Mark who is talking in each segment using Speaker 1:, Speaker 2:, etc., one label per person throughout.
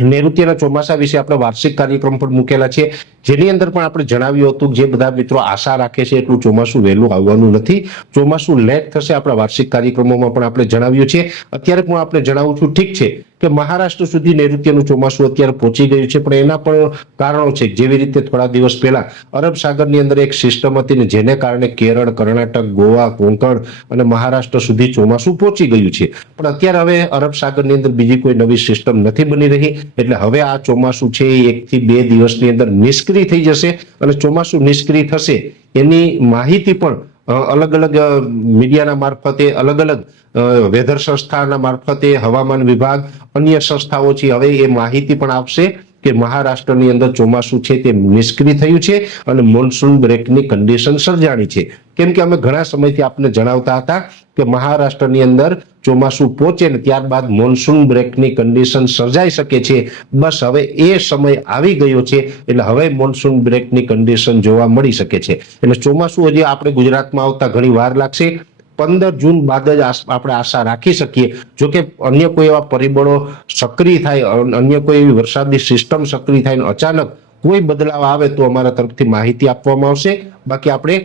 Speaker 1: નૈઋત્યના ચોમાસા વિશે આપણે વાર્ષિક કાર્યક્રમ પણ મૂકેલા છે. જેની અંદર પણ આપણે જણાવ્યું હતું જે બધા મિત્રો આશા રાખે છે એટલું ચોમાસું વહેલું આવવાનું નથી. ચોમાસું લેટ થશે આપણા વાર્ષિક કાર્યક્રમોમાં પણ આપણે જણાવ્યું છે. અત્યારે પણ આપણે જણાવું છું, ઠીક છે. કે મહારાષ્ટ્ર સુધી નૈઋત્યનું ચોમાસું અત્યારે પહોંચી ગયું છે, પણ એના પણ કારણો છે. જેવી રીતે થોડા દિવસ પહેલા અરબ સાગરની અંદર એક સિસ્ટમ હતી ને જેને કારણે કેરળ, કર્ણાટક, ગોવા, કોંકણ અને મહારાષ્ટ્ર સુધી ચોમાસું પહોંચી ગયું છે. પણ અત્યારે હવે અરબ સાગરની અંદર બીજી કોઈ નવી સિસ્ટમ નથી બની રહી, એટલે હવે આ ચોમાસું છે એ એકથી બે દિવસની અંદર નિષ્ક્રિય થઈ જશે અને ચોમાસું નિષ્ક્રિય થશે એની માહિતી પણ અલગ અલગ મીડિયાના મારફતે અલગ અલગ વેધર સંસ્થાના મારફતે હવામાન વિભાગ, અન્ય સંસ્થાઓ છે, હવે એ માહિતી પણ આપશે કે મહારાષ્ટ્રની અંદર ચોમાસું છે તે નિષ્ક્રિય થયું છે અને મોન્સૂન બ્રેકની કન્ડિશન સર્જાણી છે. કેમ કે અમે ઘણા સમયથી આપને જણાવતા હતા કે મહારાષ્ટ્રની અંદર ચોમાસું પહોંચે ને ત્યારબાદ મોન્સૂન બ્રેકની કન્ડિશન સર્જાઈ શકે છે. બસ હવે એ સમય આવી ગયો છે એટલે હવે મોન્સૂન બ્રેકની કન્ડિશન જોવા મળી શકે છે. એટલે ચોમાસું હજી આપણે ગુજરાતમાં આવતા ઘણી વાર લાગશે. પંદર જૂન બાદ જ આપણે આશા રાખી શકીએ. જો કે અન્ય કોઈ એવા પરિબળો સક્રિય થાય અન્ય કોઈ એવી વરસાદની સિસ્ટમ સક્રિય થાય અચાનક કોઈ બદલાવ આવે તો અમારા તરફથી માહિતી આપવામાં આવશે. બાકી આપણે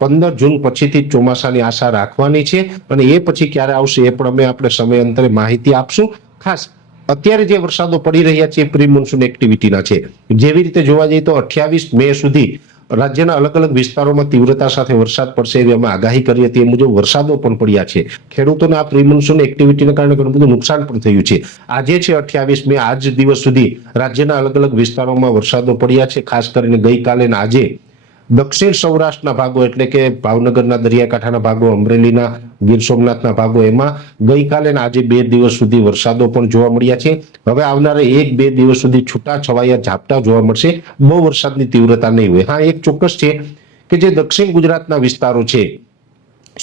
Speaker 1: પંદર જૂન પછીથી ચોમાસાની આશા રાખવાની છે અને એ પછી ક્યારે આવશે એ પણ અમે આપણે સમય અંતરે માહિતી આપશું. ખાસ અત્યારે જે વરસાદો પડી રહ્યા છે પ્રી મોન્સૂન એક્ટિવિટીના છે. જેવી રીતે જોવા જઈએ તો અઠ્યાવીસ મે સુધી રાજ્યના અલગ અલગ વિસ્તારોમાં તીવ્રતા સાથે વરસાદ પડશે એવી અમે આગાહી કરી હતી. એ મુજબ વરસાદો પણ પડ્યા છે. ખેડૂતોને આ પ્રી મોન્સૂન એક્ટિવિટીના કારણે ઘણું બધું નુકસાન પણ થયું છે. આજે છે અઠ્યાવીસ મે, આજ દિવસ સુધી રાજ્યના અલગ અલગ વિસ્તારોમાં વરસાદો પડ્યા છે. ખાસ કરીને ગઈકાલે ને આજે દક્ષિણ સૌરાષ્ટ્રના ભાગો એટલે કે ભાવનગરના દરિયાકાંઠાના ભાગો, અમરેલીના, ગીર સોમનાથના ભાગો, એમાં ગઈકાલે આજે બે દિવસ સુધી વરસાદો પણ જોવા મળ્યા છે. હવે આવનારા એક બે દિવસ સુધી છૂટા છવાયા ઝાપટા જોવા મળશે. બહુ વરસાદની તીવ્રતા નહીં હોય. હા, એક ચોક્કસ છે કે જે દક્ષિણ ગુજરાતના વિસ્તારો છે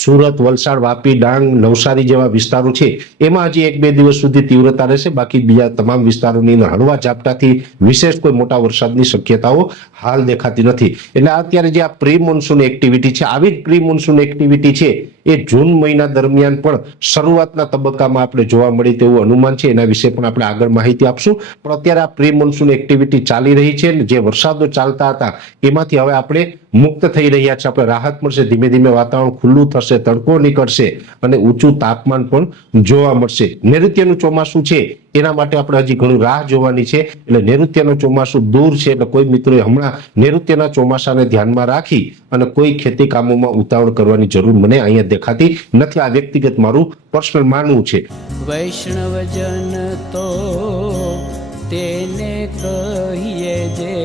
Speaker 1: સુરત, વલસાડ, વાપી, ડાંગ, નવસારી જેવા વિસ્તારો છે. એમાં હજી એક બે દિવસ સુધી તીવ્રતા રહેશે. બાકી બીજા તમામ વિસ્તારોની અંદર હળવા ઝાપટાથી વિશેષ કોઈ મોટા વરસાદની શક્યતાઓ હાલ દેખાતી નથી. એટલે અત્યારે જે આ પ્રી મોન્સૂન એક્ટિવિટી છે, આવી જ પ્રી મોન્સૂન એક્ટિવિટી છે એ જૂન મહિના દરમિયાન પણ શરૂઆતના તબક્કામાં આપણે જોવા મળે તેવું અનુમાન છે. એના વિશે પણ આપણે આગળ માહિતી આપશું. પણ અત્યારે આ પ્રી મોન્સૂન એક્ટિવિટી ચાલી રહી છે જે વરસાદો ચાલતા હતા, એમાંથી હવે આપણે મુક્ત થઈ રહ્યા છે. આપણે રાહત મળશે, ધીમે ધીમે વાતાવરણ ખુલ્લું થશે, તડકો નીકળશે અને ઊંચું તાપમાન પણ જોવા મળશે. નૈઋત્યનું ચોમાસું છે. એના માટે આપણે હજી ઘણું રાહ જોવાની છે. એટલે નૈઋત્યનું ચોમાસું દૂર છે એટલે કોઈ મિત્રોએ હમણાં નૈઋત્યના ચોમાસાને ધ્યાનમાં રાખી અને કોઈ ખેતી કામોમાં ઉતાવળ કરવાની જરૂર મને અહીંયા દેખાતી નથી. આ વ્યક્તિગત મારું પર્સનલ માનવું છે.
Speaker 2: વૈષ્ણવજન તો તેને કહીએ જે